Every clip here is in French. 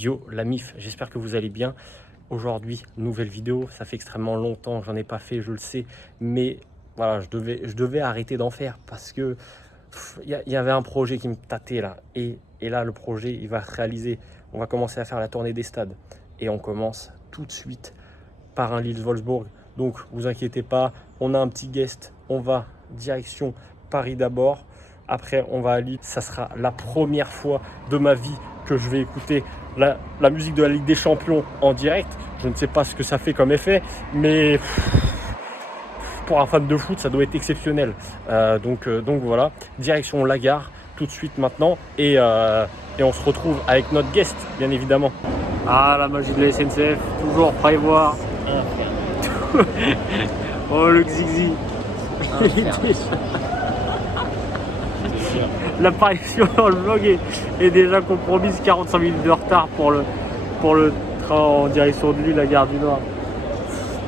Yo la MIF, j'espère que vous allez bien. Aujourd'hui, nouvelle vidéo, ça fait extrêmement longtemps, j'en ai pas fait, je le sais, mais voilà, je devais arrêter d'en faire parce que il y avait un projet qui me tâtait là, et là le projet il va se réaliser. On va commencer à faire la tournée des stades et on commence tout de suite par un Lille-Wolfsburg. Donc vous inquiétez pas, on a un petit guest, on va direction Paris d'abord. Après on va à Lille, ça sera la première fois de ma vie que je vais écouter la musique de la Ligue des Champions en direct. Je ne sais pas ce que ça fait comme effet, mais pour un fan de foot, ça doit être exceptionnel. Donc voilà, direction la gare tout de suite maintenant. Et on se retrouve avec notre guest, bien évidemment. Ah, la magie de la SNCF, toujours prévoir. Oh, le Xixi. L'apparition dans le vlog est déjà compromise, 45 minutes de retard pour le train en direction de Lille, la gare du Nord.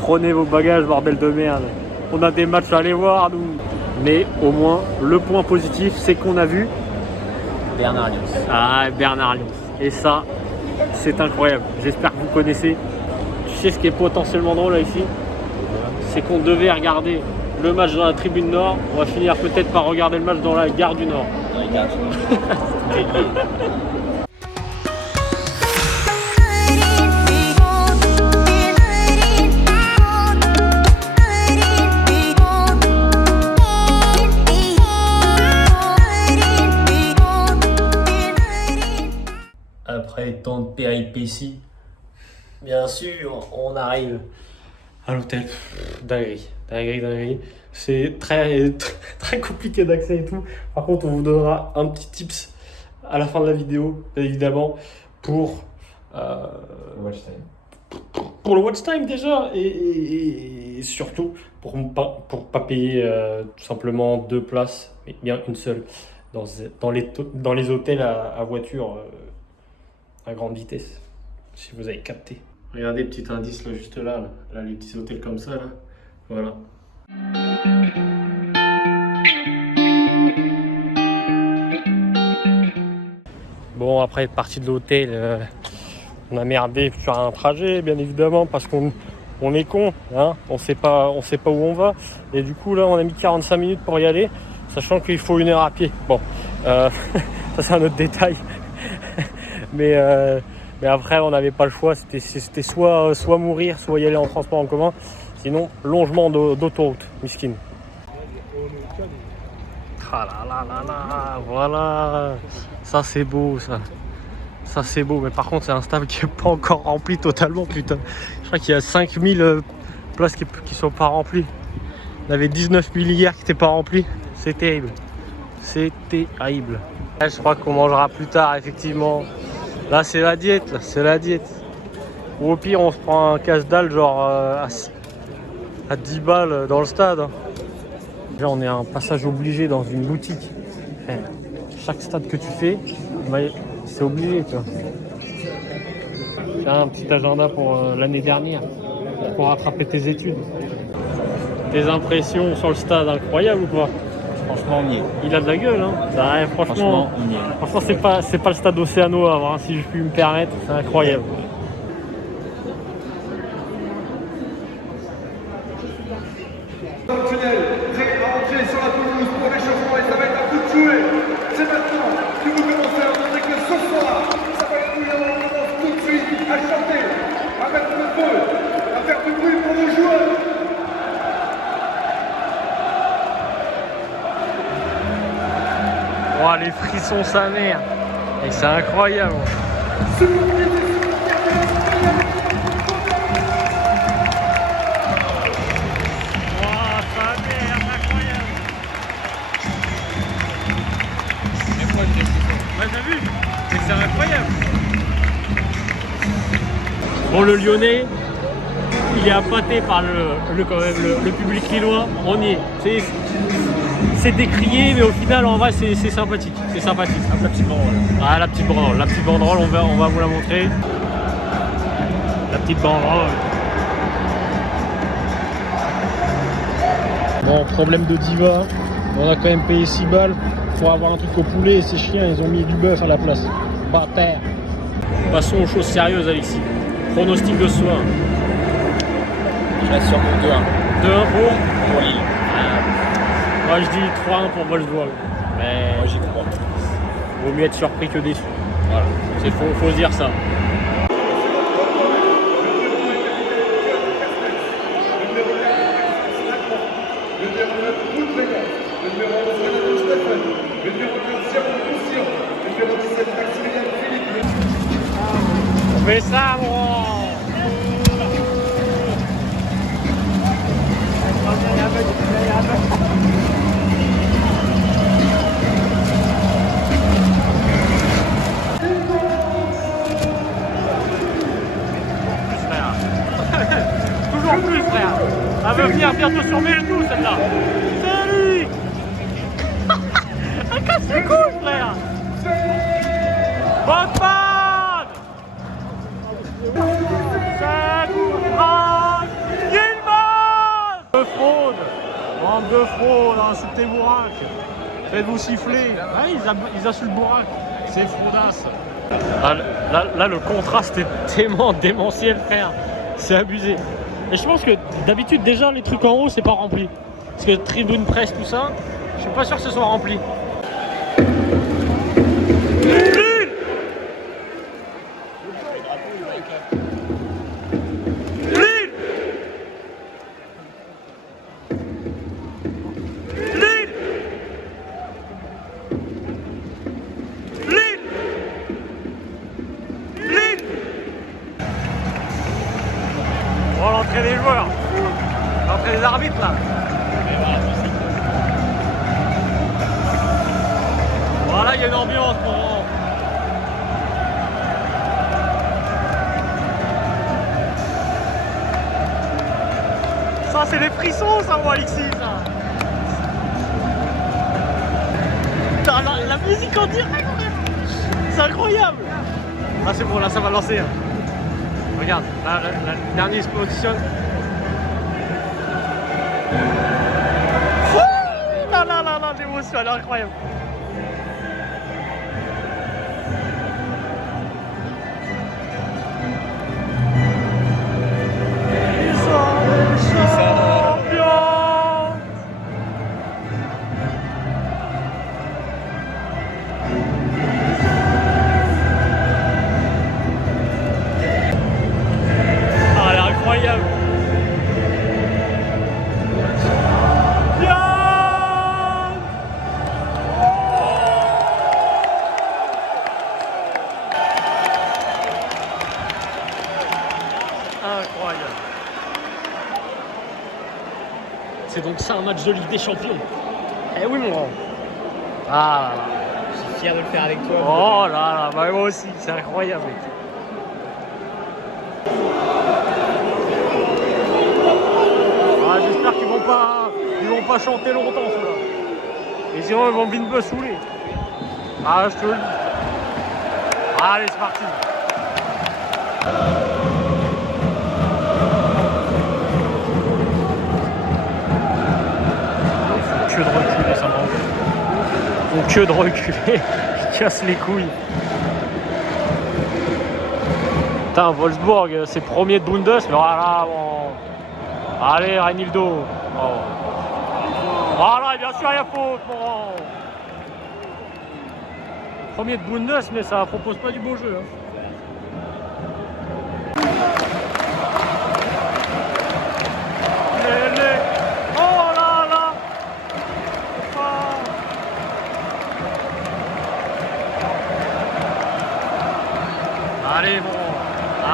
Prenez vos bagages, bordel de merde. On a des matchs à aller voir, nous. Mais au moins, le point positif, c'est qu'on a vu Bernard Lyons. Ah, Bernard Lyons. Et ça, c'est incroyable. J'espère que vous connaissez. Tu sais ce qui est potentiellement drôle là, ici, c'est qu'on devait regarder le match dans la tribune Nord. On va finir peut-être par regarder le match dans la gare du Nord. Dans les gars. Après tant de péripéties, bien sûr, on arrive à l'hôtel. Dinguerie. C'est très compliqué d'accès et tout. Par contre, on vous donnera un petit tips à la fin de la vidéo, bien évidemment, pour le watch time déjà, et surtout pour pas payer tout simplement 2 places, mais bien une seule dans les hôtels à voiture à grande vitesse, si vous avez capté. Regardez, petit indice là, juste là, les petits hôtels comme ça, là. Voilà. Bon, après être parti de l'hôtel, on a merdé sur un trajet, bien évidemment, parce qu'on est con, hein, on sait pas où on va. Et du coup, là, on a mis 45 minutes pour y aller, sachant qu'il faut 1 heure à pied. Bon, ça c'est un autre détail. Mais après, on n'avait pas le choix. C'était soit mourir, soit y aller en transport en commun. Sinon, longement d'autoroute, miskin. Ah là, voilà. Ça, c'est beau, ça. Ça, c'est beau. Mais par contre, c'est un stade qui n'est pas encore rempli totalement, putain. Je crois qu'il y a 5000 places qui sont pas remplies. On avait 19 000 hier qui n'étaient pas remplies. C'est terrible. C'est terrible. Là, je crois qu'on mangera plus tard, effectivement. Là, c'est la diète, là, c'est la diète. Ou au pire, on se prend un casse-dalle, genre à 10 balles dans le stade. Là, on est à un passage obligé dans une boutique. Enfin, chaque stade que tu fais, c'est obligé, tu vois. C'est un petit agenda pour l'année dernière, pour rattraper tes études. Tes impressions sur le stade, incroyable ou pas? Franchement, on y est. Il a de la gueule, hein. Ouais, franchement, on y est. Franchement, c'est pas le stade Océano à voir, hein, si je puis me permettre. C'est incroyable. Tunnel, prêt à entrer sur la pelouse pour l'échauffement et ça va être un coup de jouet. C'est maintenant que vous commencez à montrer que ce soir, ça va être bouillant, on commence tout de suite à chanter, à mettre le feu, à faire du bruit pour vos joueurs. Oh, les frissons, sa mère. Et c'est incroyable. C'est incroyable. Bon, le Lyonnais, il est appâté par le public lillois. On y est. C'est décrié, mais au final, en vrai, c'est sympathique. C'est sympathique. La petite banderole. Ah, la petite banderole. La petite banderole, on va vous la montrer. La petite banderole. Bon, problème de diva. On a quand même payé 6 balles pour avoir un truc au poulet et ces chiens, ils ont mis du bœuf à la place. Bâtard. Passons aux choses sérieuses, Alexis. Pronostic de ce soir. Je reste sur mon 2-1 2-1 pour Lille. moi je dis 3-1 pour Wolfsburg. Mais Moi j'y crois. vaut mieux être surpris que déçu. Voilà, faut se dire ça. On fait ça, mon. Toujours plus, frère. Elle va venir bientôt sur mes genoux, celle-là. Salut. Elle casse les couilles, frère. Bonne panne. De fraude. Bande de fraude, insultez Bourac. Faites-vous siffler. Ah, ils assultent Bourac. C'est fraudasse. Là, le contraste est tellement démentiel, frère. C'est abusé. Et je pense que d'habitude, déjà, les trucs en haut, c'est pas rempli. Parce que tribune presse, tout ça, je suis pas sûr que ce soit rempli. Oh, l'entrée des joueurs, l'entrée des arbitres là. Voilà, il y a une ambiance pour. Ça, c'est les frissons, ça, moi, Alexis, ça. Putain, la musique en direct, c'est incroyable. Ah, c'est bon, là, ça va lancer. Hein. Regarde, là, le dernier se positionne. Là, l'émotion, elle est incroyable. Ils sont les champions. Ah, elle est incroyable. Incroyable. C'est donc ça un match de Ligue des Champions. Eh oui, mon grand. Ah là là. Je suis fier de le faire avec toi. Oh là là, bah moi aussi, c'est incroyable. Mec. Ah, j'espère qu'ils vont pas chanter longtemps ceux-là. Et sinon ils vont vite me saouler. Ah, je te le dis. Allez, c'est parti. Que de reculer, ça m'envoie. Donc que de reculer, il casse les couilles. Putain, Wolfsburg, c'est premier de Bundes, mais voilà, bon. Allez, Reinildo. Oh. Voilà, et bien sûr, il y a faute, bon. Premier de Bundes, mais ça propose pas du beau jeu. Hein. Allez, bon.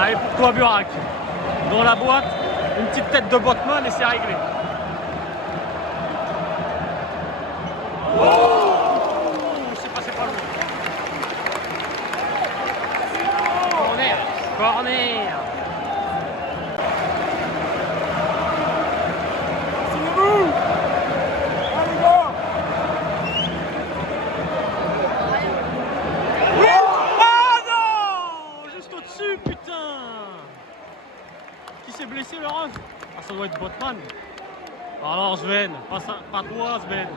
Allez, pour toi, Burak. Dans la boîte, une petite tête de Botman et c'est réglé. Oh, c'est passé pas loin. Corner. Corner. Blessé le ref. Ah, ça doit être Botman. Alors Sven, pas toi Sven.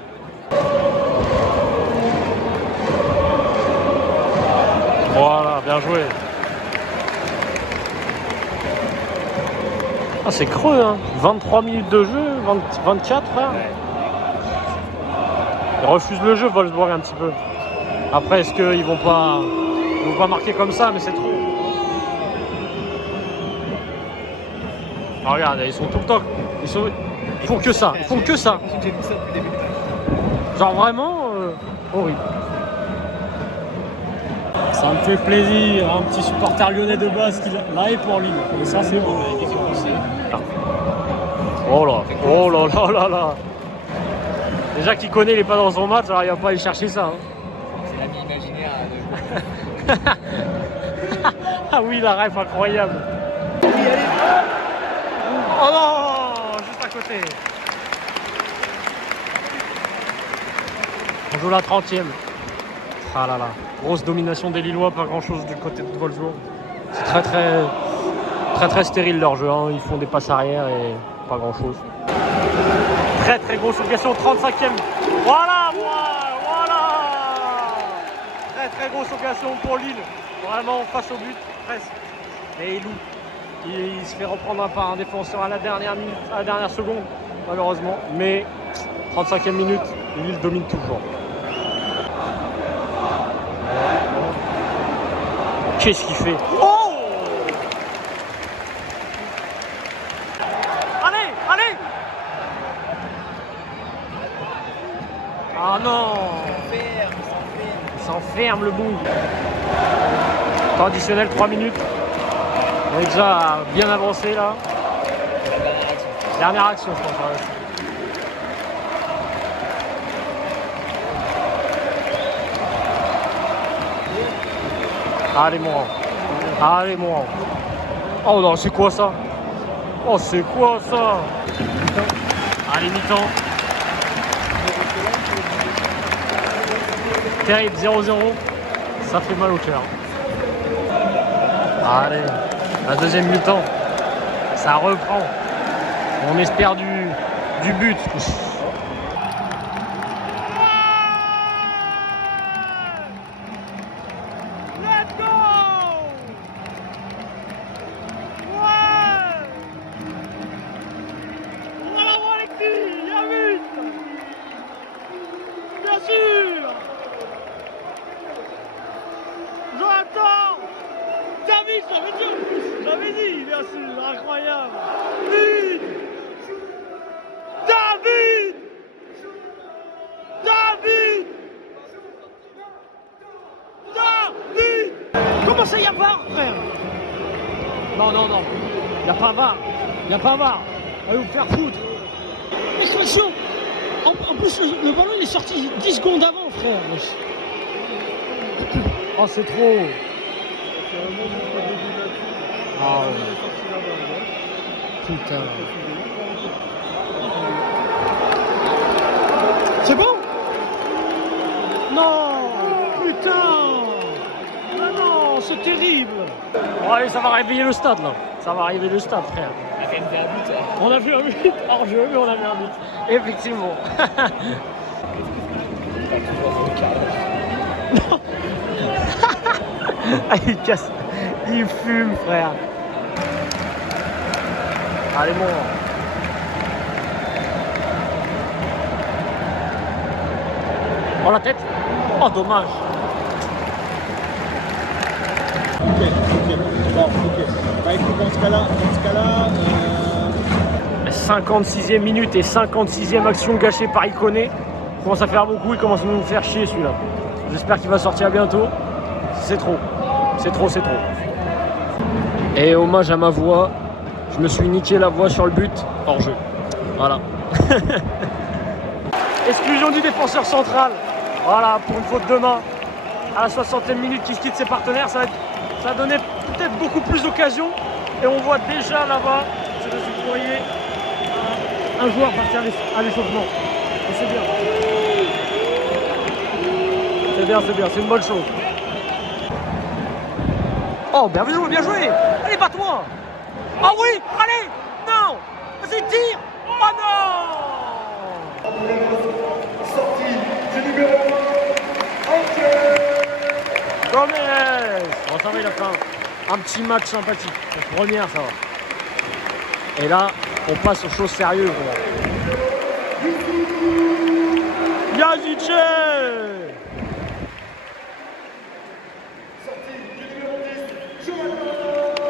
Voilà, bien joué. Ah, c'est creux, hein. 23 minutes de jeu, 24, frère. Ouais. Ils refusent le jeu, Wolfsburg, un petit peu. Après, est-ce qu'ils vont pas marquer comme ça, mais c'est trop. Ah, regarde, ils sont tout le temps. Ils font que ça. Ils font que ça. J'ai vu ça depuis le début du match. Genre vraiment horrible. Ça me fait plaisir, un petit supporter lyonnais de base qui là est pour Lille. Et ça c'est bon. Oh là là. Déjà qu'il connaît, il est pas dans son match, alors il va pas aller chercher ça. Hein. C'est l'ami imaginaire de Ah oui, la ref incroyable. Oh non, juste à côté. On joue la 30e. Ah là là, grosse domination des Lillois, pas grand chose du côté de Wolfsburg. C'est très stérile leur jeu, hein. Ils font des passes arrière et pas grand chose. Très grosse occasion, 35e. Voilà. Très grosse occasion pour Lille. Vraiment face au but, presque. Et il loupe. Il se fait reprendre par un défenseur à la dernière minute, à la dernière seconde, malheureusement. Mais 35e minute, Lille domine toujours. Qu'est-ce qu'il fait? Oh! Allez! Ah non! Il s'enferme le bout. Temps additionnel, 3 minutes. On est déjà bien avancé là. Dernière action, je pense. Ouais. Allez, moi. Oh non, c'est quoi ça? Allez, mi-temps. Terrible, 0-0. Ça fait mal au cœur. Allez, la deuxième mi-temps. Ça reprend. On espère du but. J'avais dit, bien sûr, incroyable. David. Comment ça, y a VAR, frère? Non. Y a pas VAR. Allez vous faire foutre. Expulsion. En plus, le ballon il est sorti 10 secondes avant, frère. Oh, c'est trop. Ah ouais. Putain. C'est bon? Non. Putain. Ah non, c'est terrible. Bon, allez, ça va réveiller le stade là. Ça va réveiller le stade, frère. On a quand même fait un but. On a vu un but hors jeu, mais on a vu un but. Effectivement. Ah, il casse. Il fume, frère. Allez, bon. Oh, la tête. Oh, dommage. Ok. Bon, ok. Bah écoute, dans ce cas-là, 56e minute et 56e action gâchée par Ikoné. Il commence à faire beaucoup, il commence à nous faire chier celui-là. J'espère qu'il va sortir bientôt. C'est trop. Et hommage à ma voix, je me suis niqué la voix sur le but, hors jeu. Voilà. Exclusion du défenseur central. Voilà, pour une faute de main. À la 60e minute qui se quitte ses partenaires, ça va donner peut-être beaucoup plus d'occasions. Et on voit déjà là-bas, je sais pas si vous voyez, un joueur partir à l'échauffement. Et c'est bien. C'est bien, c'est une bonne chose. Oh, bien joué. Allez, bats-toi. Ah oui, allez. Non. Vas-y, tire. Oh non. Sortie du numéro 1, Angel. Gomez. Bon, ça va, il a fait un petit match sympathique. La première, ça va. Et là, on passe aux choses sérieuses. Yazice!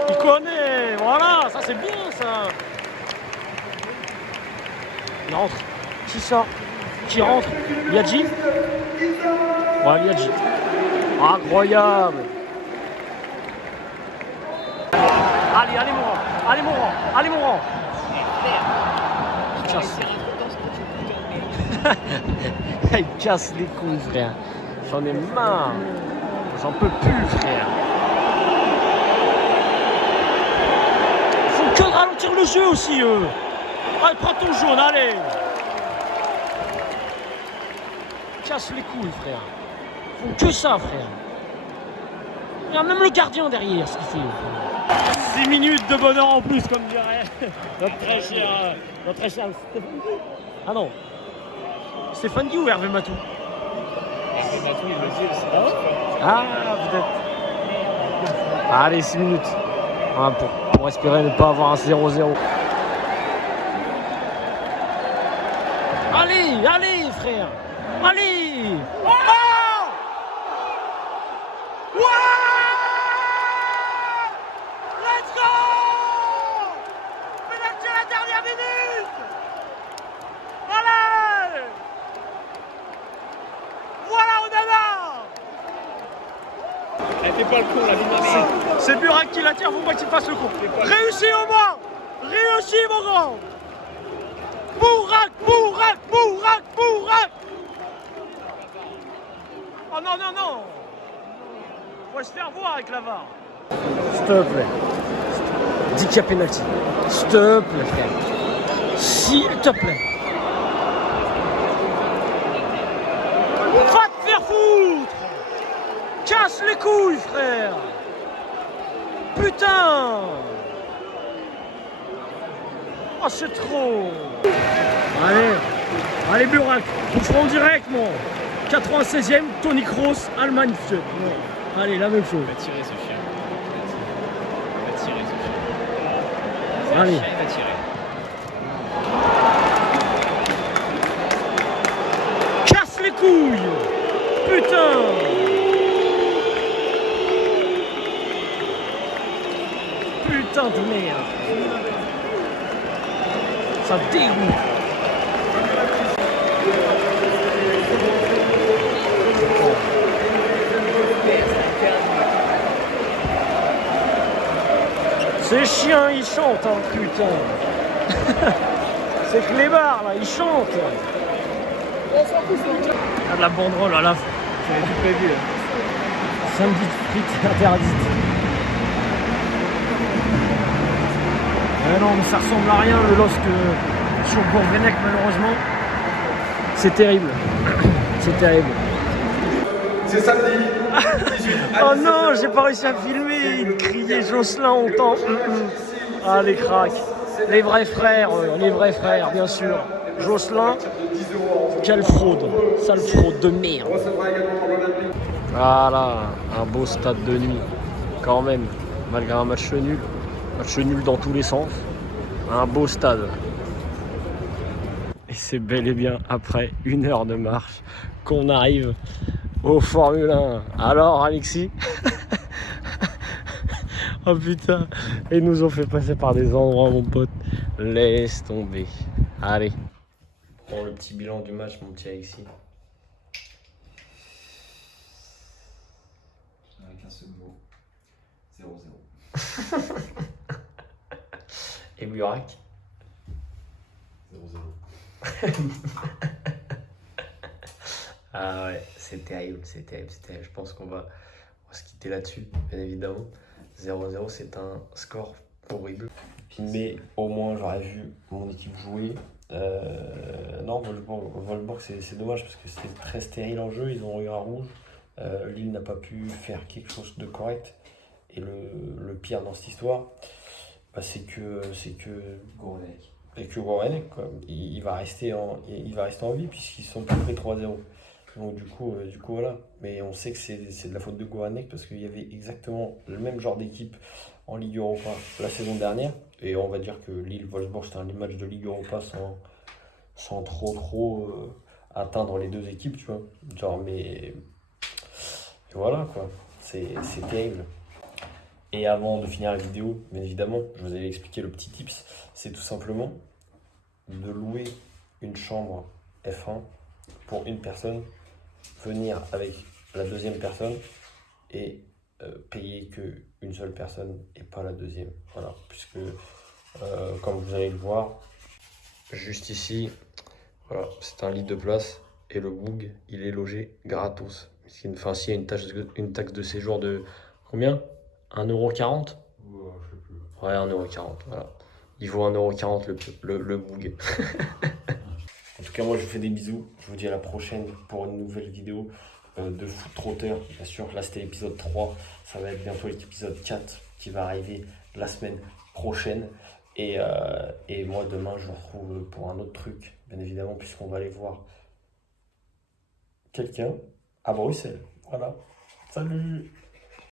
Il connaît, voilà, ça c'est bien ça. Il rentre. Qui sort? Qui rentre? Liadji? Ouais, Liadji. Incroyable. Allez, allez mon rang, allez mon rang, allez mon rang. Il casse. Il casse les couilles, frère. J'en ai marre. J'en peux plus, frère. Faut que de ralentir le jeu aussi, eux. Allez, prends ton jaune, allez. Casse les couilles, frère. Faut que ça, frère. Il y a même le gardien derrière, ce qu'il fait. 6 minutes de bonheur en plus, comme dirait notre très cher Stéphane Guy. Ah non. Stéphane Guy ou Hervé Matou? Hervé Matou, il le dit aussi. Ah, peut-être. Allez, 6 minutes. Ah, pour espérer ne pas avoir un 0-0. Allez, allez, frère. Allez. Oh! Ouais! Let's go! Penalty à la dernière minute! Allez! Voilà Onana! Elle fait pas le con, la vie de ma mère. C'est Burak qui la tire, faut pas qu'il fasse le coup. Réussis au moins! Réussis mon grand! Burak! Burak! Burak! Burak! Oh non, non, non! Faut se faire voir avec la VAR. S'il te plaît. Dis qu'il y a pénalty. S'il te plaît, frère. S'il te plaît. Va te faire foutre! Casse les couilles, frère! Putain! Oh, c'est trop! Allez, allez Burak, on fera en direct, mon 96e, Tony Kroos, Allemagne. Allez, la même chose. Il va tirer ce chien. Il va tirer ce chien. Allez. Le chien, il va tirer. Casse les couilles! Putain! Putain de merde! Ça dégoûte! Ces chiens, ils chantent, hein, putain! C'est que les bars, là, ils chantent! Ah, de la banderole à la fin. J'avais tout prévu. Samedi de frites interdite. Non, mais ça ressemble à rien le LOSC sur Gourvenec, malheureusement. C'est terrible. C'est terrible. C'est samedi. 18 Oh non, j'ai pas réussi à filmer. Il criait Jocelyn autant. Ah, les cracks. Les vrais frères, bien sûr. Jocelyn, quelle fraude. Sale fraude de merde. Voilà, un beau stade de nuit. Quand même, malgré un match nul. Match nul dans tous les sens. Un beau stade. Et c'est bel et bien après 1 heure de marche qu'on arrive au Formule 1. Alors Alexis? Oh putain, ils nous ont fait passer par des endroits, mon pote. Laisse tomber. Allez. Pour le petit bilan du match, mon petit Alexis. Avec un seul mot. 0-0. Et Burak? 0-0. Ah ouais, c'est terrible, c'est terrible, c'est terrible. Je pense qu'on va se quitter là-dessus, bien évidemment. 0-0, c'est un score horrible. Mais au moins, j'aurais vu mon équipe jouer. Non, Wolfsburg, c'est dommage parce que c'était très stérile en jeu. Ils ont eu un rouge. Lille n'a pas pu faire quelque chose de correct. Et le pire dans cette histoire, bah, c'est que Gourvenec. Et que Gourvenec, quoi, il va rester en vie puisqu'ils sont plus près 3-0. Donc du coup voilà. Mais on sait que c'est de la faute de Gourvenec parce qu'il y avait exactement le même genre d'équipe en Ligue Europa la saison dernière. Et on va dire que Lille-Wolfsburg, c'était un match de Ligue Europa sans trop atteindre les deux équipes, tu vois. Genre, mais voilà quoi, c'est terrible. Et avant de finir la vidéo, bien évidemment, je vous avais expliqué le petit tips, c'est tout simplement de louer une chambre F1 pour une personne, venir avec la deuxième personne et payer qu'une seule personne et pas la deuxième. Voilà, puisque comme vous allez le voir, juste ici, voilà, c'est un lit de place et le boug, il est logé gratos. Enfin, s'il y a une taxe de séjour de combien? 1,40 €? Ouais, je sais plus. Ouais, 1,40 €, voilà. Il vaut 1,40 € le boug. En tout cas, moi je vous fais des bisous. Je vous dis à la prochaine pour une nouvelle vidéo de Foot Trotter. Bien sûr, là c'était l'épisode 3. Ça va être bientôt l'épisode 4 qui va arriver la semaine prochaine. Et moi demain, je vous retrouve pour un autre truc, bien évidemment, puisqu'on va aller voir quelqu'un à Bruxelles. Voilà. Salut!